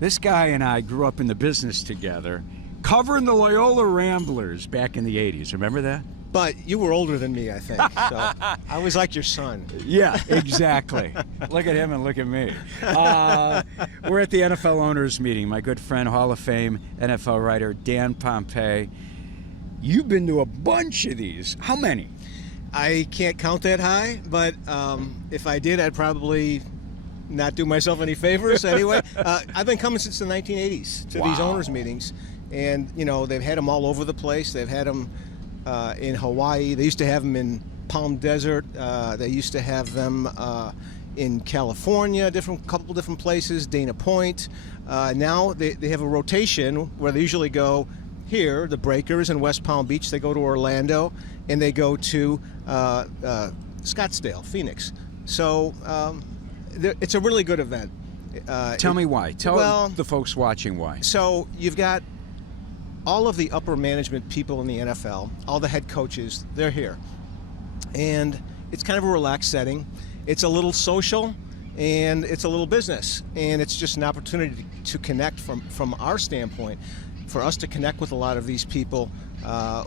This guy and I grew up in the business together, covering the Loyola Ramblers back in the 80s. Remember that? But you were older than me, I think. So I was like your son. Yeah, exactly. Look at him and look at me. We're at the NFL owners meeting. My good friend, Hall of Fame NFL writer Dan Pompei. You've been to a bunch of these. How many? I can't count that high, but if I did, I'd probably not do myself any favors anyway. I've been coming since the 1980s to these owners meetings, and they've had them all over the place. They've had them in Hawaii. They used to have them in Palm Desert. They used to have them in California, couple different places, Dana Point. Now they have a rotation where they usually go here, the Breakers in West Palm Beach. They go to Orlando, and they go to Scottsdale, Phoenix. So it's a really good event. Tell me why. Tell the folks watching why. So you've got all of the upper management people in the NFL, all the head coaches, they're here. And it's kind of a relaxed setting. It's a little social, and it's a little business. And it's just an opportunity to connect from our standpoint, for us to connect with a lot of these people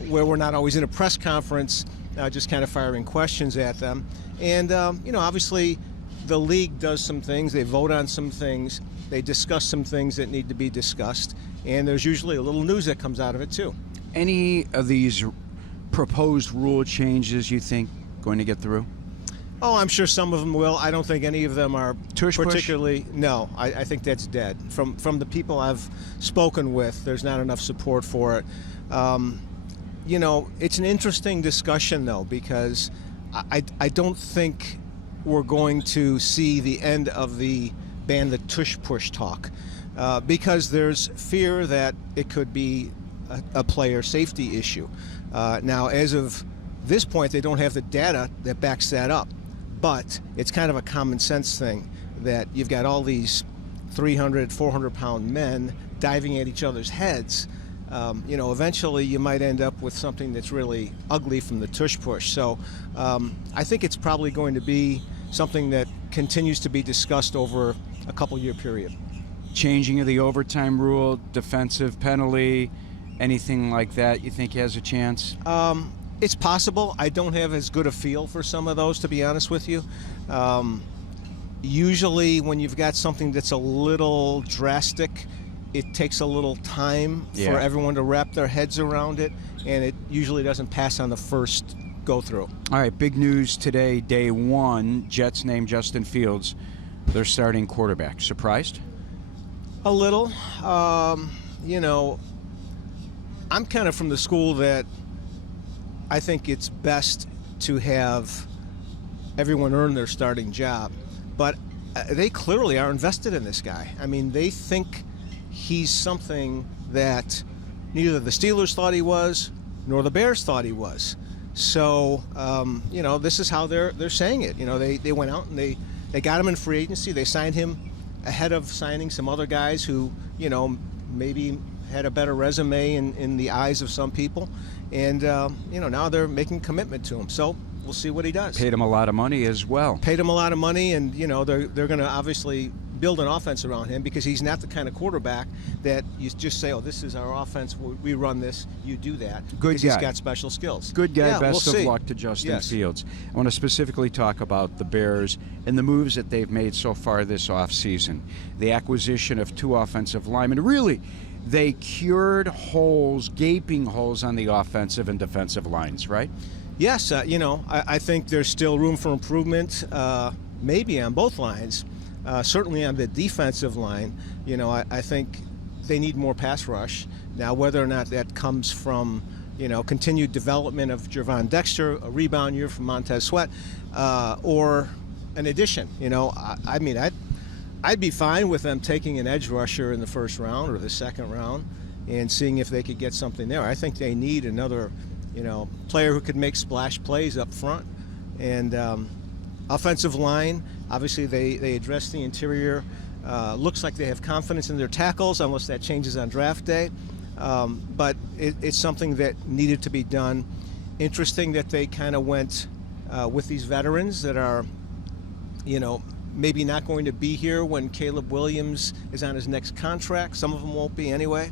where we're not always in a press conference, just kind of firing questions at them. And, obviously the league does some things. They vote on some things. They discuss some things that need to be discussed. And there's usually a little news that comes out of it, too. Any of these proposed rule changes you think going to get through? Oh, I'm sure some of them will. I don't think any of them are Tush particularly. push? No, I think that's dead. From the people I've spoken with, there's not enough support for it. It's an interesting discussion, though, because I don't think we're going to see the end of the ban the tush push talk, because there's fear that it could be a player safety issue. Now, as of this point, they don't have the data that backs that up, but it's kind of a common sense thing that you've got all these 300, 400-pound men diving at each other's heads. Eventually you might end up with something that's really ugly from the tush push. So I think it's probably going to be something that continues to be discussed over a couple-year period. Changing of the overtime rule, defensive penalty, anything like that you think has a chance? It's possible. I don't have as good a feel for some of those, to be honest with you. Usually when you've got something that's a little drastic, it takes a little time for everyone to wrap their heads around it, and it usually doesn't pass on the first go-through. All right, big news today, day one. Jets named Justin Fields their starting quarterback. Surprised? A little. I'm kind of from the school that I think it's best to have everyone earn their starting job. But they clearly are invested in this guy. I mean, they think he's something that neither the Steelers thought he was nor the Bears thought he was. So, this is how they're saying it. They went out and they got him in free agency. They signed him ahead of signing some other guys who, maybe had a better resume in the eyes of some people. And, now they're making commitment to him. So we'll see what he does. Paid him a lot of money as well. Paid him a lot of money, and, they're going to obviously build an offense around him, because he's not the kind of quarterback that you just say, oh, this is our offense, we run this, you do that. Good guy. He's got special skills. Good guy. Yeah, Best we'll of see. luck to Justin Fields. I want to specifically talk about the Bears and the moves that they've made so far this offseason. The acquisition of 2 offensive linemen. Really, they cured holes, gaping holes on the offensive and defensive lines, right? Yes, I think there's still room for improvement, maybe on both lines. Certainly on the defensive line, I think they need more pass rush. Now, whether or not that comes from, continued development of Gervon Dexter, a rebound year from Montez Sweat, or an addition. I'd be fine with them taking an edge rusher in the first round or the second round and seeing if they could get something there. I think they need another, player who could make splash plays up front. And offensive line, obviously they address the interior. Looks like they have confidence in their tackles, unless that changes on draft day. But it's something that needed to be done. Interesting that they kind of went with these veterans that are, maybe not going to be here when Caleb Williams is on his next contract. Some of them won't be anyway.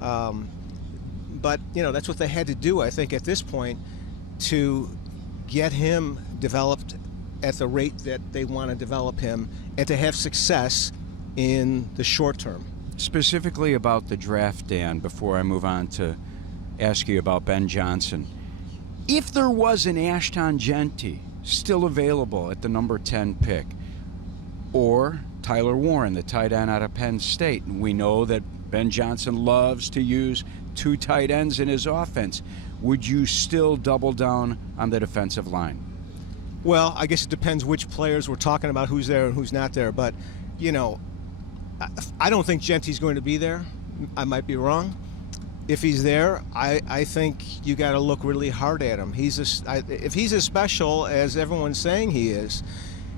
But, that's what they had to do, I think, at this point to get him developed at the rate that they want to develop him and to have success in the short term. Specifically about the draft, Dan, before I move on to ask you about Ben Johnson. If there was an Ashton Genty still available at the number 10 pick, or Tyler Warren, the tight end out of Penn State, and we know that Ben Johnson loves to use 2 tight ends in his offense, would you still double down on the defensive line? Well, I guess it depends which players we're talking about, who's there and who's not there. But, I don't think Genty's going to be there. I might be wrong. If he's there, I think you got to look really hard at him. If he's as special as everyone's saying he is,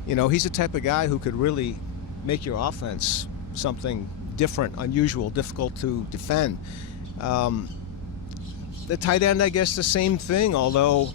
he's the type of guy who could really make your offense something different, unusual, difficult to defend. The tight end, I guess, the same thing, although,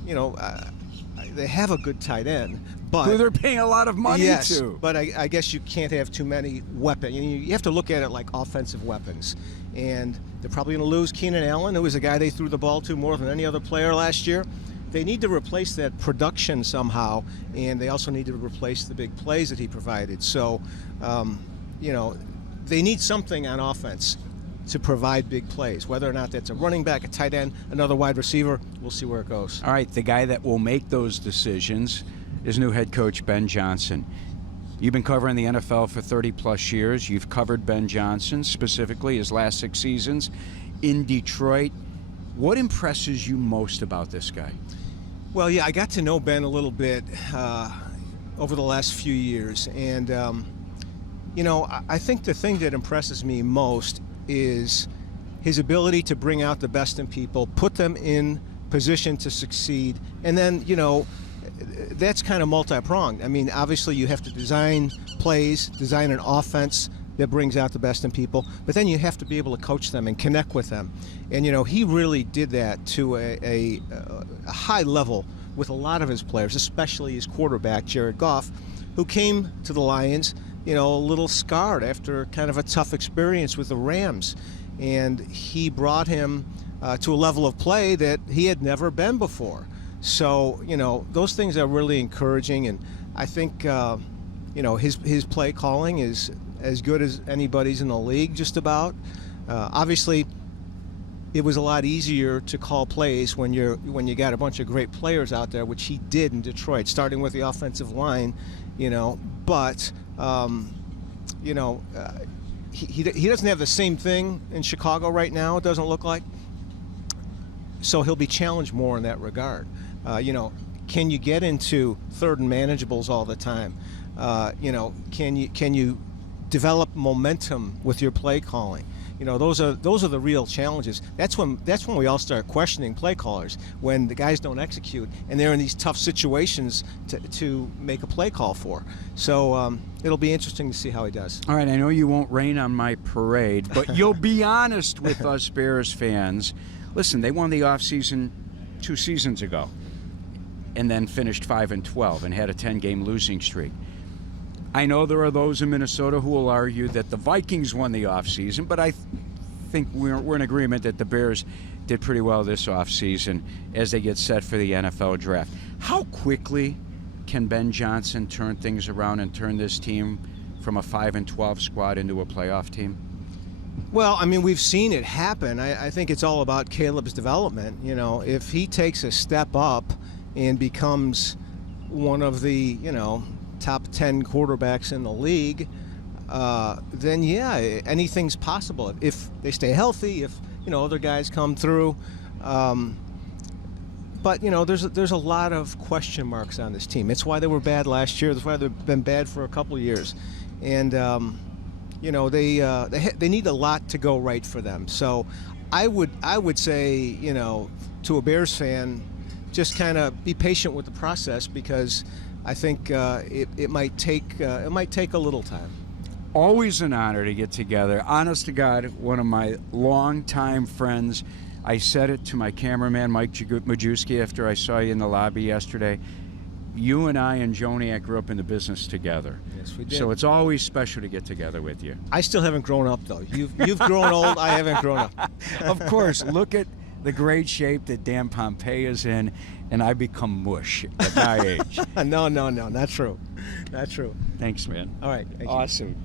they have a good tight end. But who they're paying a lot of money yes, to. But I guess you can't have too many weapons. You have to look at it like offensive weapons. And they're probably going to lose Keenan Allen, who was a guy they threw the ball to more than any other player last year. They need to replace that production somehow, and they also need to replace the big plays that he provided. So, they need something on offense to provide big plays. Whether or not that's a running back, a tight end, another wide receiver, we'll see where it goes. All right, the guy that will make those decisions is new head coach Ben Johnson. You've been covering the NFL for 30-plus years. You've covered Ben Johnson, specifically his last 6 seasons in Detroit. What impresses you most about this guy? Well, yeah, I got to know Ben a little bit over the last few years. And, I think the thing that impresses me most is his ability to bring out the best in people, put them in position to succeed, and then, that's kind of multi-pronged. I mean, obviously you have to design plays, design an offense that brings out the best in people, but then you have to be able to coach them and connect with them. And, he really did that to a high level with a lot of his players, especially his quarterback, Jared Goff, who came to the Lions, a little scarred after kind of a tough experience with the Rams. And he brought him to a level of play that he had never been before. So, those things are really encouraging. And I think, his play calling is as good as anybody's in the league, just about. Obviously, it was a lot easier to call plays when you got a bunch of great players out there, which he did in Detroit, starting with the offensive line, But, he doesn't have the same thing in Chicago right now, it doesn't look like. So he'll be challenged more in that regard. Can you get into third and manageables all the time? Can you develop momentum with your play calling? Those are the real challenges. That's when we all start questioning play callers, when the guys don't execute and they're in these tough situations to make a play call for. So it'll be interesting to see how he does. All right, I know you won't rain on my parade, but you'll be honest with us Bears fans. Listen, they won the offseason 2 seasons ago and then finished 5-12 and had a 10-game losing streak. I know there are those in Minnesota who will argue that the Vikings won the offseason, but I think we're in agreement that the Bears did pretty well this offseason as they get set for the NFL draft. How quickly can Ben Johnson turn things around and turn this team from a 5-12 squad into a playoff team? Well, I mean, we've seen it happen. I think it's all about Caleb's development. If he takes a step up and becomes one of the, top 10 quarterbacks in the league, then yeah, anything's possible if they stay healthy, if other guys come through. But there's a lot of question marks on this team. It's why they were bad last year. That's why they've been bad for a couple of years, and they need a lot to go right for them. So I would say to a Bears fan, just kind of be patient with the process, because I think it might take a little time. Always an honor to get together. Honest to God, one of my longtime friends. I said it to my cameraman, Mike Majewski, after I saw you in the lobby yesterday. you and I and Joniak grew up in the business together. Yes, we did. So it's always special to get together with you. I still haven't grown up, though. You've grown old. I haven't grown up. Of course, look at the great shape that Dan Pompei is in, and I become mush at my age. No, not true. Not true. Thanks, man. All right. Thank you. Awesome.